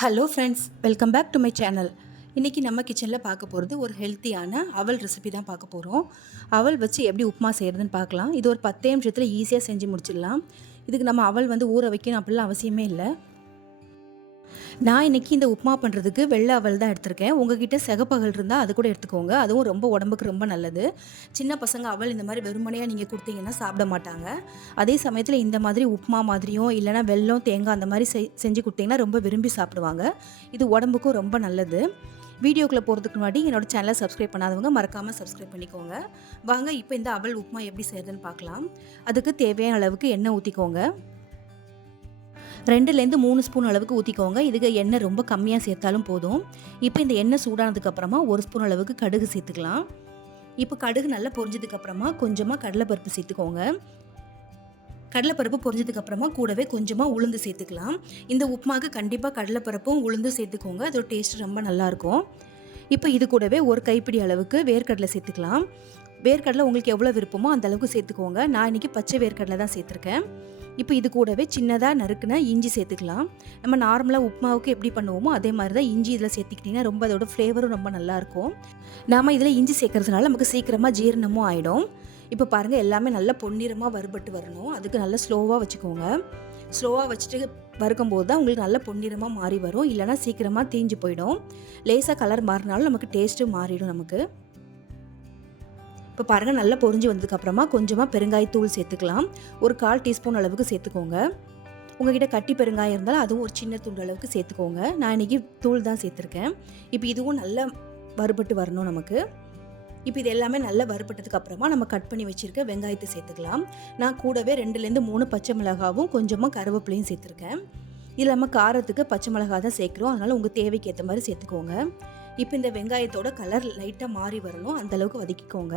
Hello friends, welcome back to my channel. இன்றைக்கி நம்ம கிச்சனில் பார்க்க போகிறது ஒரு ஹெல்த்தியான அவல் ரெசிபி தான் பார்க்க போகிறோம். அவல் வச்சு எப்படி உப்புமா செய்கிறதுன்னு பார்க்கலாம். இது ஒரு 10 நிமிஷத்தில் ஈஸியாக செஞ்சு முடிச்சிடலாம். இதுக்கு நம்ம அவல் ஊற வைக்கணும் அப்படிலாம் அவசியமே இல்லை. நான் இன்றைக்கி இந்த உப்புமா பண்ணுறதுக்கு வெள்ளை அவல் தான் எடுத்திருக்கேன். உங்ககிட்ட சிகப்பகல் இருந்தால் அது கூட எடுத்துக்கோங்க. அதுவும் ரொம்ப உடம்புக்கு ரொம்ப நல்லது. சின்ன பசங்க அவல் இந்த மாதிரி வெறுமனையாக நீங்கள் கொடுத்தீங்கன்னா சாப்பிட மாட்டாங்க. அதே சமயத்தில் இந்த மாதிரி உப்புமா மாதிரியும் இல்லைனா வெல்லம் தேங்காய் அந்த மாதிரி செஞ்சு கொடுத்தீங்கன்னா ரொம்ப விரும்பி சாப்பிடுவாங்க. இது உடம்புக்கும் ரொம்ப நல்லது. வீடியோக்குள்ளே போகிறதுக்கு முன்னாடி என்னோடய சேனலை சப்ஸ்கிரைப் பண்ணாதவங்க மறக்காமல் சப்ஸ்கிரைப் பண்ணிக்கோங்க. வாங்க இப்போ இந்த அவல் உப்புமா எப்படி செய்கிறதுன்னு பார்க்கலாம். அதுக்கு தேவையான அளவுக்கு எண்ணெய் ஊற்றிக்கோங்க. 2லேருந்து 3 ஸ்பூன் அளவுக்கு ஊற்றிக்கோங்க. இதுக்கு எண்ணெய் ரொம்ப கம்மியாக சேர்த்தாலும் போதும். இப்போ இந்த எண்ணெய் சூடானதுக்கப்புறமா 1 ஸ்பூன் அளவுக்கு கடுகு சேர்த்துக்கலாம். இப்போ கடுகு நல்லா பொரிஞ்சதுக்கப்புறமா கொஞ்சமாக கடலைப்பருப்பு சேர்த்துக்கோங்க. கடலைப்பருப்பு பொரிஞ்சதுக்கப்புறமா கூடவே கொஞ்சமாக உளுந்து சேர்த்துக்கலாம். இந்த உப்புமாவுக்கு கண்டிப்பாக கடலைப்பருப்பும் உளுந்தும் சேர்த்துக்கோங்க. அதோட டேஸ்ட் ரொம்ப நல்லாயிருக்கும். இப்போ இது கூடவே ஒரு கைப்பிடி அளவுக்கு வேர்க்கடலை சேர்த்துக்கலாம். வேர்க்கடலை உங்களுக்கு எவ்வளோ விருப்பமோ அந்த அளவுக்கு சேர்த்துக்கோங்க. நான் இன்றைக்கி பச்சை வேர்க்கடலை தான் சேர்த்துருக்கேன். இப்போ இது கூடவே சின்னதாக நறுக்குன இஞ்சி சேர்த்துக்கலாம். நம்ம நார்மலாக உப்புமாவுக்கு எப்படி பண்ணுவோமோ அதே மாதிரி தான் இஞ்சி இதில் சேர்த்துக்கிட்டிங்கன்னா ரொம்ப அதோட ஃப்ளேவரும் ரொம்ப நல்லாயிருக்கும். நாம் இதில் இஞ்சி சேர்க்கறதுனால நமக்கு சீக்கிரமாக ஜீரணமும் ஆகிடும். இப்போ பாருங்கள், எல்லாமே நல்லா பொன்னிறமாக வறுபட்டு வரணும். அதுக்கு நல்லா ஸ்லோவாக வச்சுக்கோங்க. ஸ்லோவாக வச்சுட்டு வறுக்கும்போது தான் உங்களுக்கு நல்ல பொன்னிறமாக மாறி வரும். இல்லைனா சீக்கிரமாக தீஞ்சு போயிடும். லேசாக கலர் மாறினாலும் நமக்கு டேஸ்ட்டு மாறிடும் நமக்கு. இப்போ பாருங்கள், நல்லா பொரிஞ்சு வந்ததுக்கப்புறமா கொஞ்சமாக பெருங்காயத்தூள் சேர்த்துக்கலாம். ஒரு 1/4 டீஸ்பூன் அளவுக்கு சேர்த்துக்கோங்க. உங்கள்கிட்ட கட்டி பெருங்காயம் இருந்தாலும் அதுவும் ஒரு சின்ன துண்டு அளவுக்கு சேர்த்துக்கோங்க. நான் இன்றைக்கி தூள் தான் சேர்த்துருக்கேன். இப்போ இதுவும் நல்லா வறுபட்டு வரணும் நமக்கு. இப்போ இது எல்லாமே நல்லா வறுபட்டதுக்கப்புறமா நம்ம கட் பண்ணி வச்சுருக்க வெங்காயத்தை சேர்த்துக்கலாம். நான் கூடவே 2லேருந்து 3 பச்சை மிளகாவும் கொஞ்சமாக கருவேப்பிலையும் சேர்த்துருக்கேன். இதில் நம்ம காரத்துக்கு பச்சை மிளகா தான் சேர்க்குறோம். அதனால் உங்கள் தேவைக்கு ஏற்ற மாதிரி சேர்த்துக்கோங்க. இப்போ இந்த வெங்காயத்தோட கலர் லைட்டாக மாறி வரணும், அந்தளவுக்கு வதக்கிக்கோங்க.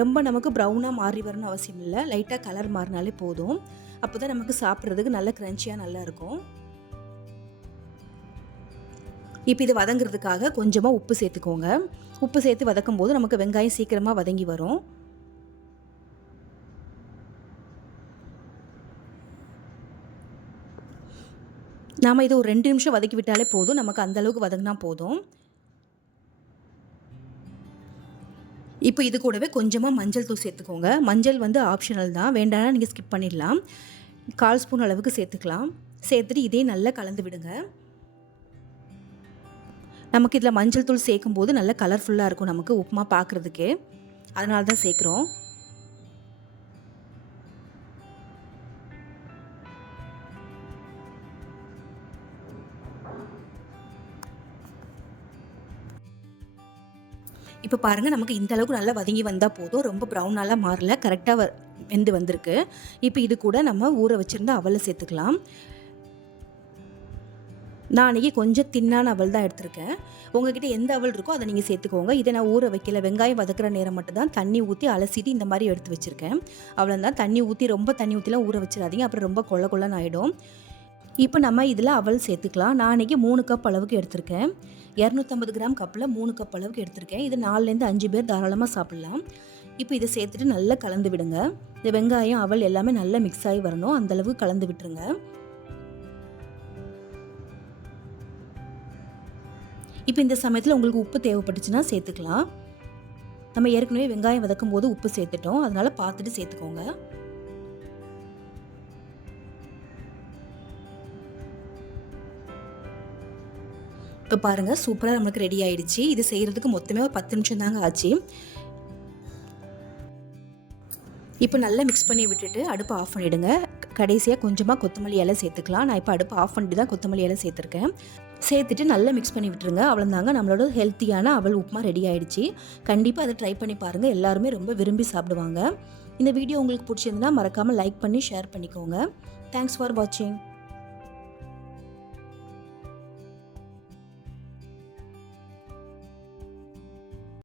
ரொம்ப நமக்கு ப்ரௌனாக மாறி வரணும் அவசியம் இல்லை. லைட்டாக கலர் மாறினாலே போதும். அப்போ தான் நமக்கு சாப்பிட்றதுக்கு நல்ல க்ரன்ச்சியாக நல்லாயிருக்கும். இப்போ இது வதங்கிறதுக்காக கொஞ்சமாக உப்பு சேர்த்துக்கோங்க. உப்பு சேர்த்து வதக்கும் போது நமக்கு வெங்காயம் சீக்கிரமாக வதங்கி வரும். நாம் இது ஒரு 2 நிமிஷம் வதக்கி விட்டாலே போதும். நமக்கு அந்தளவுக்கு வதங்கினா போதும். இப்போ இது கூடவே கொஞ்சமாக மஞ்சள் தூள் சேர்த்துக்கோங்க. மஞ்சள் ஆப்ஷனல் தான், வேண்டாம்னா நீங்கள் ஸ்கிப் பண்ணிடலாம். 1/4 ஸ்பூன் அளவுக்கு சேர்த்துக்கலாம். சேர்த்துட்டு இதே நல்லா கலந்து விடுங்க. நமக்கு இதில் மஞ்சள் தூள் சேர்க்கும் போது நல்லா கலர்ஃபுல்லாக இருக்கும் நமக்கு உப்புமா பார்க்குறதுக்கே. அதனால தான் சேர்க்குறோம். இப்போ பாருங்கள், நமக்கு இந்த அளவுக்கு நல்லா வதங்கி வந்தால் போதும். ரொம்ப ப்ரௌனாலாம் மாறல, கரெக்டாக வெந்து வந்திருக்கு. இப்போ இது கூட நம்ம ஊற வச்சுருந்த அவலை சேர்த்துக்கலாம். நான் அன்றைக்கி கொஞ்சம் தின்னான அவல் தான் எடுத்திருக்கேன். உங்கள்கிட்ட எந்த அவல் இருக்கோ அதை நீங்கள் சேர்த்துக்கோங்க. இதை நான் ஊற வைக்கல, வெங்காயம் வதக்கிற நேரம் மட்டும் தான் தண்ணி ஊற்றி அலசிட்டு இந்த மாதிரி எடுத்து வச்சுருக்கேன். அவ்வளோதான். தண்ணி ஊற்றி ரொம்ப தண்ணி ஊற்றிலாம் ஊற வச்சிடாதீங்க, அப்புறம் ரொம்ப கொள்ளன்னு ஆகிடும். இப்போ நம்ம இதில் அவல் சேர்த்துக்கலாம். நான் அன்றைக்கி 3 கப் அளவுக்கு எடுத்திருக்கேன். 250 கிராம் கப்பில் 3 கப் அளவுக்கு எடுத்திருக்கேன். இது 4லேருந்து 5 பேர் தாராளமாக சாப்பிட்லாம். இப்போ இதை சேர்த்துட்டு நல்லா கலந்து விடுங்க. இந்த வெங்காயம் அவல் எல்லாமே நல்லா மிக்ஸ் ஆகி வரணும், அந்தளவுக்கு கலந்து விட்டுருங்க. இப்போ இந்த சமயத்தில் உங்களுக்கு உப்பு தேவைப்பட்டுச்சுன்னா சேர்த்துக்கலாம். நம்ம ஏற்கனவே வெங்காயம் வதக்கும் போது உப்பு சேர்த்துட்டோம், அதனால் பார்த்துட்டு சேர்த்துக்கோங்க. இப்போ பாருங்கள், சூப்பராக நமக்கு ரெடி ஆகிடுச்சு. இது செய்கிறதுக்கு மொத்தமே ஒரு 10 நிமிஷம் தாங்க ஆச்சு. இப்போ நல்லா மிக்ஸ் பண்ணி விட்டுட்டு அடுப்பை ஆஃப் பண்ணிவிடுங்க. கடைசியாக கொஞ்சமாக கொத்தமல்லி இலை சேர்த்துக்கலாம். நான் இப்போ அடுப்பை ஆஃப் பண்ணிட்டு தான் கொத்தமல்லி இலை சேர்த்துருக்கேன். சேர்த்துட்டு நல்லா மிக்ஸ் பண்ணி விட்டுருங்க. அவ்வளோதாங்க, நம்மளோட ஹெல்த்தியான அவல் உப்புமா ரெடி ஆகிடுச்சு. கண்டிப்பாக அதை ட்ரை பண்ணி பாருங்கள். எல்லாருமே ரொம்ப விரும்பி சாப்பிடுவாங்க. இந்த வீடியோ உங்களுக்கு பிடிச்சிருந்தா மறக்காமல் லைக் பண்ணி ஷேர் பண்ணிக்கோங்க. தேங்க்ஸ் ஃபார் வாட்சிங்.